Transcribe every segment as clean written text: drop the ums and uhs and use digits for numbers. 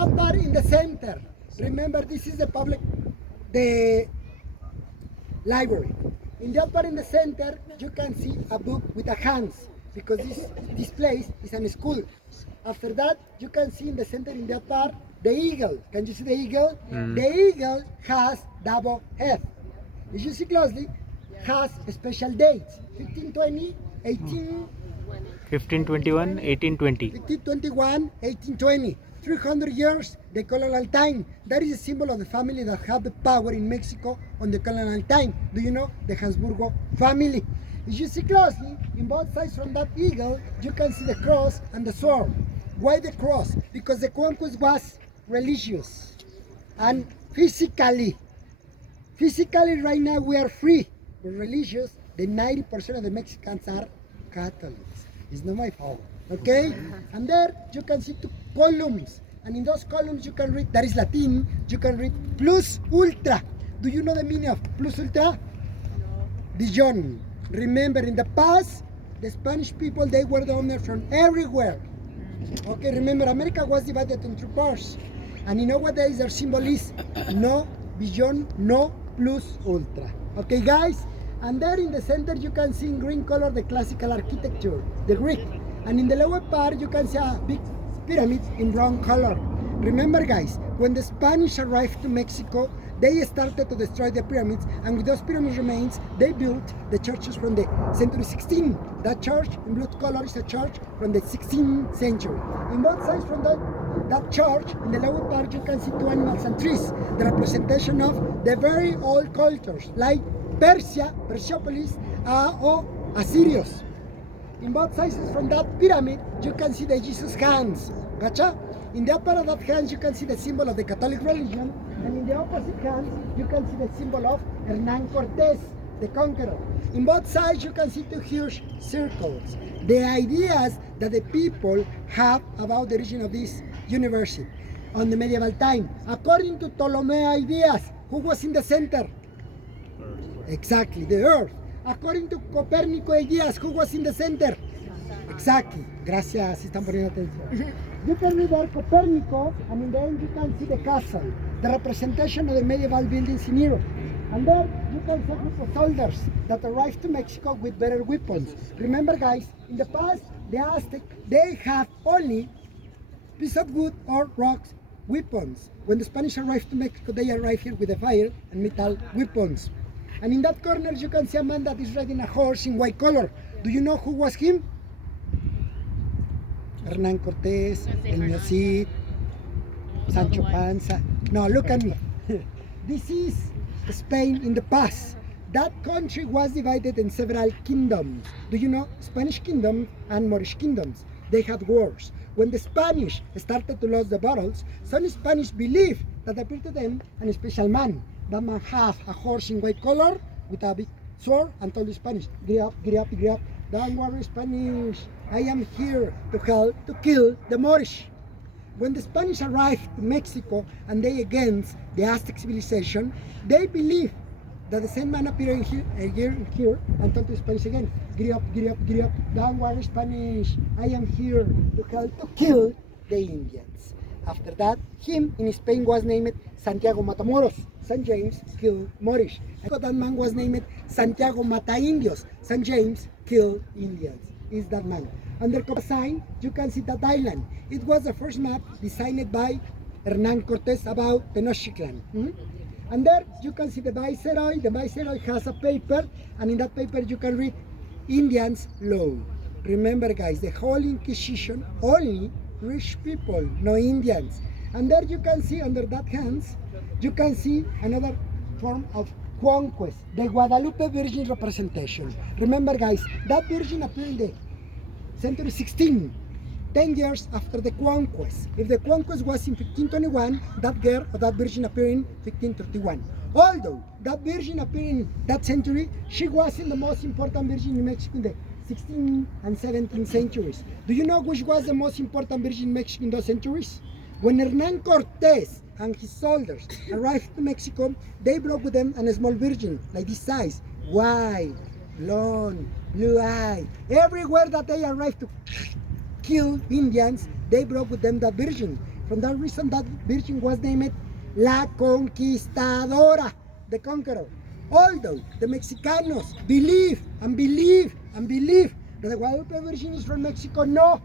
That part in the center. Remember, this is the library. In that part in the center, you can see a book with a hands, because this place is a school. After that, you can see in the center in that part the eagle. Can you see the eagle? The eagle has double head. If you see closely, has special dates: 1520, 1521, 1820. 1521, 1820. 300 years, the colonial time. That is a symbol of the family that had the power in Mexico on the colonial time. Do you know? The Habsburgo family. If you see closely, in both sides from that eagle, you can see the cross and the sword. Why the cross? Because the conquest was religious and physically. Physically, right now we are free, but religious, the 90% of the Mexicans are Catholics. It's not my fault, okay? And there you can see two columns, and in those columns you can read, that is Latin, you can read plus ultra. Do you know the meaning of plus ultra? Beyond. Remember, in the past, the Spanish people, they were down there from everywhere. Okay, remember, America was divided into two parts. And you know what their symbol is? No, beyond, no, plus ultra. Okay, guys? And there in the center, you can see in green color the classical architecture, the Greek. And in the lower part, you can see a big pyramid in brown color. Remember, guys, when the Spanish arrived to Mexico, they started to destroy the pyramids, and with those pyramid remains, they built the churches from the century 16. That church in blue color is a church from the 16th century. In both sides from that church, in the lower part, you can see two animals and trees, the representation of the very old cultures, like Persia, Persepolis, or Assyrians. In both sides from that pyramid, you can see the Jesus hands. Gotcha? In the upper of that hands, you can see the symbol of the Catholic religion, and in the opposite hands, you can see the symbol of Hernán Cortés, the conqueror. In both sides, you can see two huge circles. The ideas that the people have about the origin of this university on the medieval time. According to Ptolemy ideas, who was in the center? Exactly, the earth. According to Copernico ideas, who was in the center? Exactly. Gracias, están poniendo atención. You can read there Copernico, and in the end you can see the castle, the representation of the medieval buildings in Europe. And there you can see a group of soldiers that arrived to Mexico with better weapons. Remember, guys, in the past, the Aztec, they had only piece of wood or rocks weapons. When the Spanish arrived to Mexico, they arrived here with the fire and metal weapons. And in that corner, you can see a man that is riding a horse in white color. Do you know who was him? Hernán Cortés, El Niño Cid, Sancho Panza. No, look at me. This is Spain in the past. That country was divided in several kingdoms. Do you know? Spanish kingdom and Moorish kingdoms. They had wars. When the Spanish started to lose the battles, some Spanish believed that appeared to them a special man. That man has a horse in white color with a big sword and told the Spanish, get up, get up, get up. Don't worry, Spanish. I am here to help to kill the Moorish. When the Spanish arrived to Mexico and they against the Aztec civilization, they believed that the same man appeared here and told the Spanish again, get up, get up, get up. Don't worry, Spanish. I am here to help to kill the Indians. After that, him in Spain was named Santiago Matamoros. St. James killed Moorish. And that man was named Santiago Mata Indios. St. James killed Indians. Is that man. Under Copa sign, you can see that island. It was the first map designed by Hernán Cortés about Tenochtitlan. And there you can see the viceroy. The viceroy has a paper, and in that paper you can read Indians law. Remember, guys, the whole Inquisition only rich people, no Indians. And there you can see under that hands, you can see another form of conquest, the Guadalupe Virgin representation. Remember, guys, that virgin appeared in the century 16, 10 years after the conquest. If the conquest was in 1521, that girl or that virgin appeared in 1531. Although that virgin appeared in that century, she wasn't the most important virgin in Mexico in the 16th and 17th centuries. Do you know which was the most important virgin in Mexico in those centuries? When Hernán Cortés and his soldiers arrived to Mexico, they brought with them a small virgin, like this size, white, blonde, blue-eyed. Everywhere that they arrived to kill Indians, they brought with them that virgin. From that reason, that virgin was named La Conquistadora, the conqueror. Although the Mexicanos believe and believe and believe that the Guadalupe Virgin is from Mexico, no.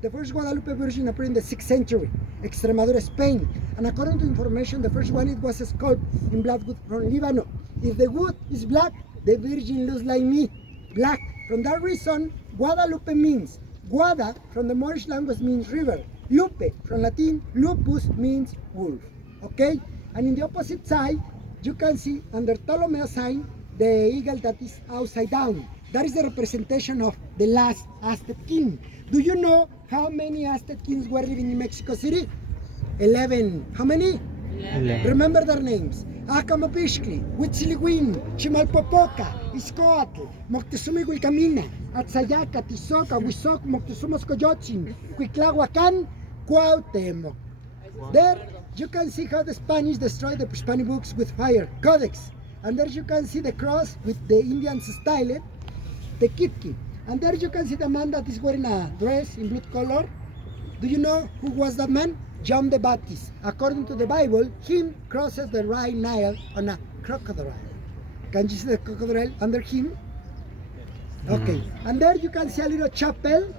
The first Guadalupe Virgin appeared in the 6th century, Extremadura, Spain. And according to information, the first one, it was sculpted in black wood from Lebanon. If the wood is black, the Virgin looks like me, black. From that reason, Guadalupe means, Guada from the Moorish language means river. Lupe from Latin, lupus means wolf. Okay? And in the opposite side, you can see under Ptolemy sign, the eagle that is upside down. That is the representation of the last Aztec king. Do you know how many Aztec kings were living in Mexico City? 11. How many? 11. Remember their names. Acamapixtli, Huitzilihuin, Chimalpopoca, Izcoatl, Moctezuma Huilcamina, Atzayaca, Tizoca, Huizoc, Moctezuma Coyotzin, Cuiclahuacan, Cuauhtémoc. There you can see how the Spanish destroyed the Spanish books with fire, codex. And there you can see the cross with the Indians style, the kitki. And there you can see the man that is wearing a dress in blue color. Do you know who was that man? John the Baptist. According to the Bible, him crosses the right Nile on a crocodile. Can you see the crocodile under him? Okay. And there you can see a little chapel.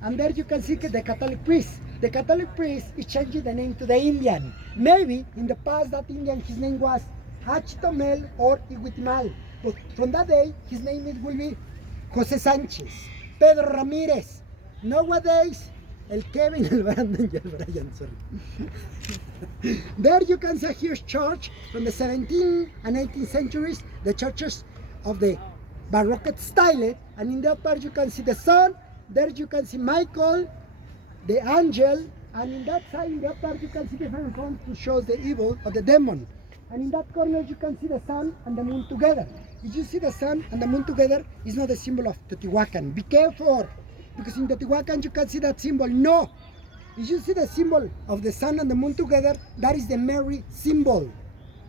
And there you can see the Catholic priest. The Catholic priest is changing the name to the Indian. Maybe in the past that Indian, his name was Hachitomel or Iguitimal. But from that day, his name will be Jose Sanchez, Pedro Ramirez. Nowadays, el Kevin, el Brandon, y el Brian, sorry. There you can see a huge church from the 17th and 18th centuries, the churches of the Baroque style. And in the upper you can see the sun. There you can see Michael, the angel. And in that side, in the upper, you can see different forms to show the evil of the demon. And in that corner, you can see the sun and the moon together. If you see the sun and the moon together, it's not a symbol of Teotihuacan. Be careful, because in Teotihuacan, you can see that symbol. No. If you see the symbol of the sun and the moon together, that is the Mary symbol.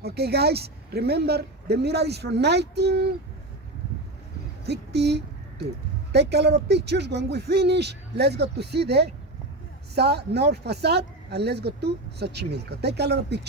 Okay, guys? Remember, the mural is from 1952. Take a lot of pictures. When we finish, let's go to see the north facade, and let's go to Xochimilco. Take a lot of pictures.